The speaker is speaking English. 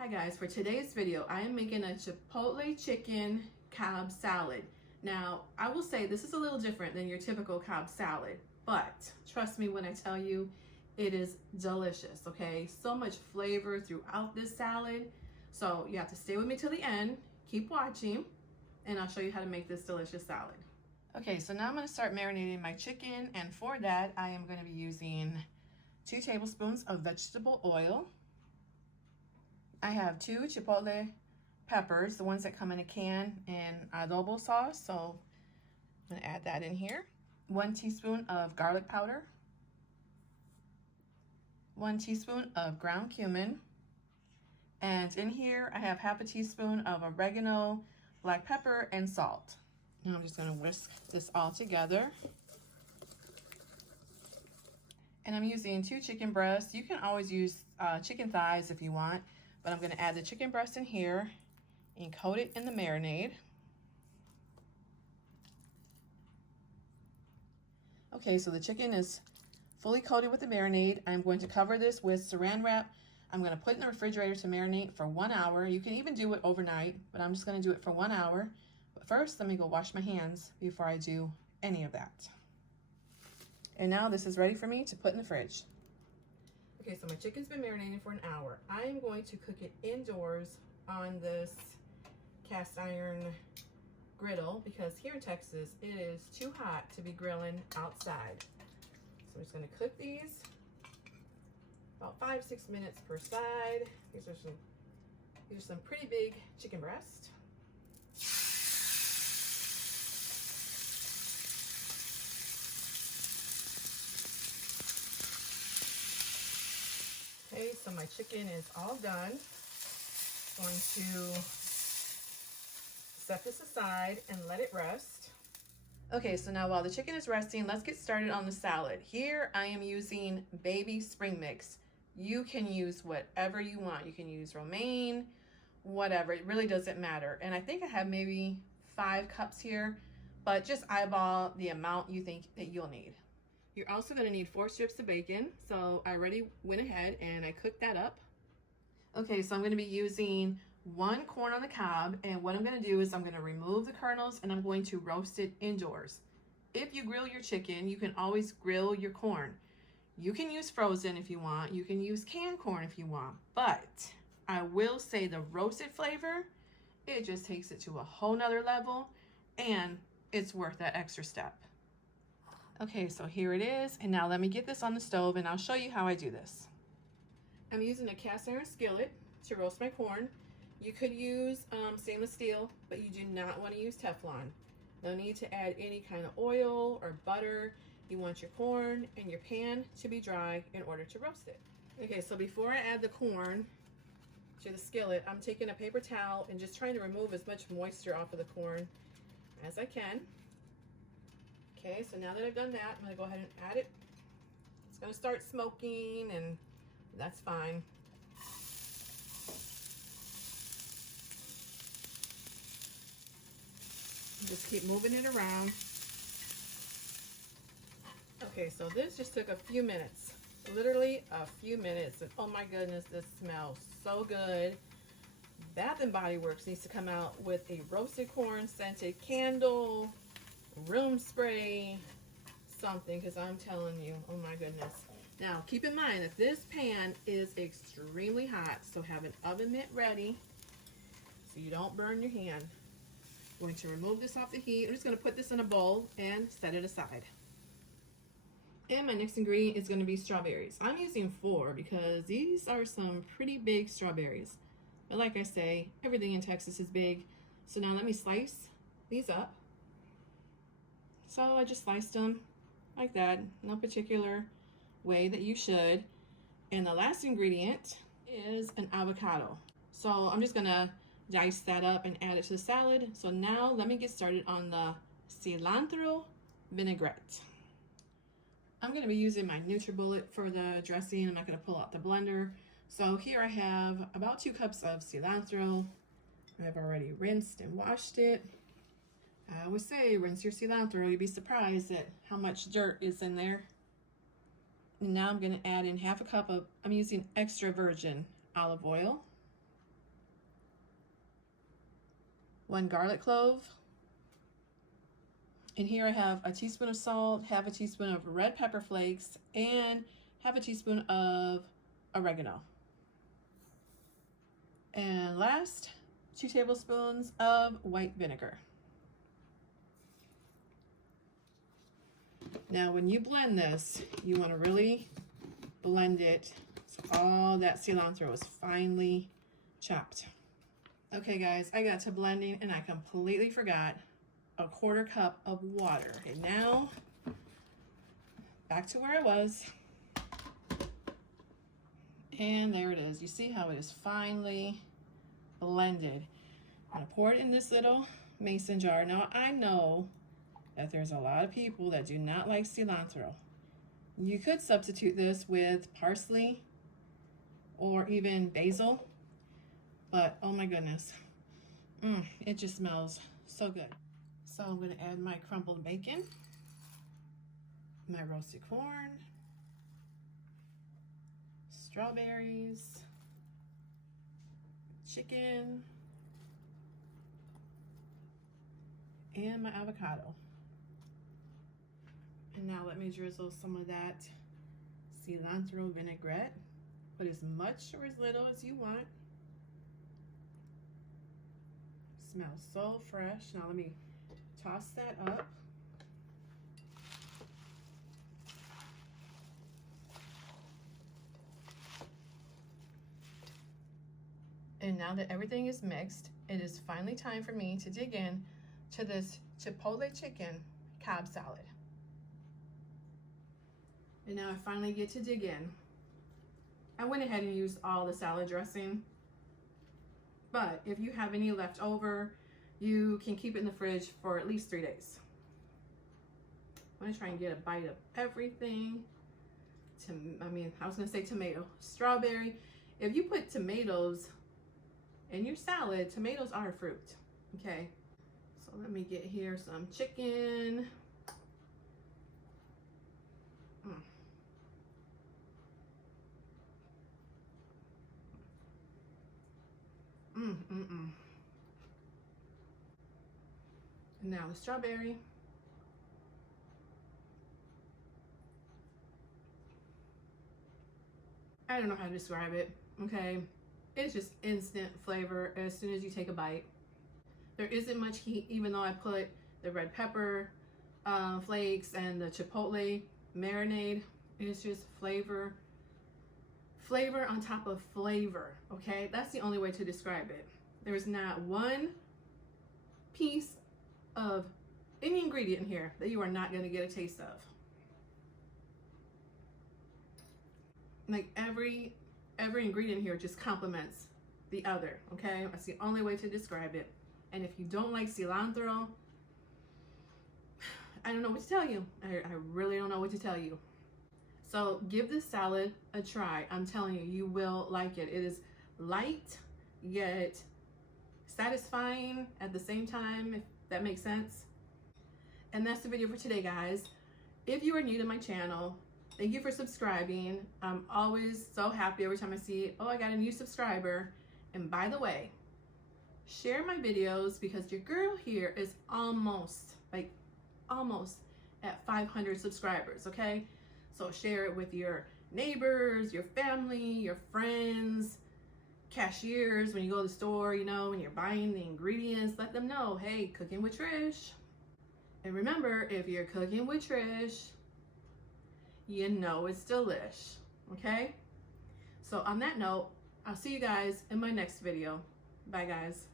Hi guys, for today's video, I am making a Chipotle chicken Cobb salad. Now, I will say this is a little different than your typical Cobb salad, but trust me when I tell you, it is delicious, okay? So much flavor throughout this salad. So you have to stay with me till the end, keep watching, and I'll show you how to make this delicious salad. Okay, so now I'm gonna start marinating my chicken, and for that, I am gonna be using 2 tablespoons of vegetable oil. I have 2 Chipotle peppers, the ones that come in a can in adobo sauce. So I'm gonna add that in here. 1 teaspoon of garlic powder. 1 teaspoon of ground cumin. And in here, I have half a teaspoon of oregano, black pepper, and salt. Now I'm just gonna whisk this all together. And I'm using 2 chicken breasts. You can always use chicken thighs if you want. But I'm going to add the chicken breast in here and coat it in the marinade. Okay, so the chicken is fully coated with the marinade. I'm going to cover this with saran wrap. I'm going to put it in the refrigerator to marinate for 1 hour. You can even do it overnight, but I'm just going to do it for 1 hour. But first, let me go wash my hands before I do any of that. And now this is ready for me to put in the fridge. Okay, so my chicken's been marinating for 1 hour. I am going to cook it indoors on this cast iron griddle because here in Texas, it is too hot to be grilling outside. So I'm just gonna cook these about 5-6 minutes per side. These are some pretty big chicken breasts. Okay, so my chicken is all done. I'm going to set this aside and let it rest. Okay, so now while the chicken is resting, let's get started on the salad. Here I am using baby spring mix. You can use whatever you want. You can use romaine, whatever. It really doesn't matter. And I think I have maybe 5 cups here, but just eyeball the amount you think that you'll need. You're also going to need 4 strips of bacon. So I already went ahead and I cooked that up. Okay, so I'm going to be using 1 corn on the cob. And what I'm going to do is I'm going to remove the kernels and I'm going to roast it indoors. If you grill your chicken, you can always grill your corn. You can use frozen if you want. You can use canned corn if you want. But I will say the roasted flavor, it just takes it to a whole nother level and it's worth that extra step. Okay, so here it is, and now let me get this on the stove and I'll show you how I do this. I'm using a cast iron skillet to roast my corn. You could use stainless steel, but you do not want to use Teflon. No need to add any kind of oil or butter. You want your corn and your pan to be dry in order to roast it. Okay, so before I add the corn to the skillet, I'm taking a paper towel and just trying to remove as much moisture off of the corn as I can. Okay, so now that I've done that, I'm going to go ahead and add it. It's going to start smoking, and that's fine. Just keep moving it around. Okay, so this just took a few minutes. Literally a few minutes. And oh my goodness, this smells so good. Bath and Body Works needs to come out with a roasted corn scented candle, room spray, something, because I'm telling you, oh my goodness. Now keep in mind that this pan is extremely hot, so have an oven mitt ready so you don't burn your hand. I'm going to remove this off the heat. I'm just going to put this in a bowl and set it aside. And my next ingredient is going to be strawberries. I'm using 4 because these are some pretty big strawberries, but like I say, everything in Texas is big. So now let me slice these up. So I just sliced them like that, no particular way that you should. And the last ingredient is an avocado. So I'm just gonna dice that up and add it to the salad. So now let me get started on the cilantro vinaigrette. I'm gonna be using my NutriBullet for the dressing. I'm not gonna pull out the blender. So here I have about 2 cups of cilantro. I've already rinsed and washed it. I always say rinse your cilantro. You'd be surprised at how much dirt is in there. And now I'm going to add in half a cup of, I'm using extra virgin olive oil. 1 garlic clove. And here I have a teaspoon of salt, half a teaspoon of red pepper flakes, and half a teaspoon of oregano. And last, 2 tablespoons of white vinegar. Now when you blend this, you want to really blend it so all that cilantro is finely chopped. Okay guys, I got to blending and I completely forgot a 1/4 cup of water. Okay, now back to where I was. And there it is. You see how it is finely blended. I'm gonna pour it in this little mason jar. Now I know that there's a lot of people that do not like cilantro. You could substitute this with parsley or even basil, but oh my goodness, it just smells so good. So I'm gonna add my crumbled bacon, my roasted corn, strawberries, chicken, and my avocado. And now let me drizzle some of that cilantro vinaigrette. Put as much or as little as you want. Smells so fresh. Now let me toss that up. And now that everything is mixed, it is finally time for me to dig in to this Chipotle chicken Cobb salad. And now I finally get to dig in. I went ahead and used all the salad dressing, but if you have any left over, you can keep it in the fridge for at least 3 days. I'm gonna try and get a bite of everything. I was gonna say tomato, strawberry. If you put tomatoes in your salad, tomatoes are a fruit, okay? So let me get here some chicken. And now the strawberry. I don't know how to describe it, okay? It's just instant flavor as soon as you take a bite. There isn't much heat, even though I put the red pepper flakes and the chipotle marinade. It's just flavor on top of flavor, okay? That's the only way to describe it. There's not one piece of any ingredient in here that you are not gonna get a taste of. Like every ingredient here just complements the other, okay? That's the only way to describe it. And if you don't like cilantro, I don't know what to tell you. I really don't know what to tell you. So give this salad a try. I'm telling you, you will like it. It is light, yet satisfying at the same time, if that makes sense. And that's the video for today, guys. If you are new to my channel, thank you for subscribing. I'm always so happy every time I see, oh, I got a new subscriber. And by the way, share my videos because your girl here is almost at 500 subscribers, okay? So share it with your neighbors, your family, your friends, cashiers, when you go to the store, you know, when you're buying the ingredients, let them know, hey, cooking with Trish. And remember, if you're cooking with Trish, you know it's delish, okay? So on that note, I'll see you guys in my next video. Bye, guys.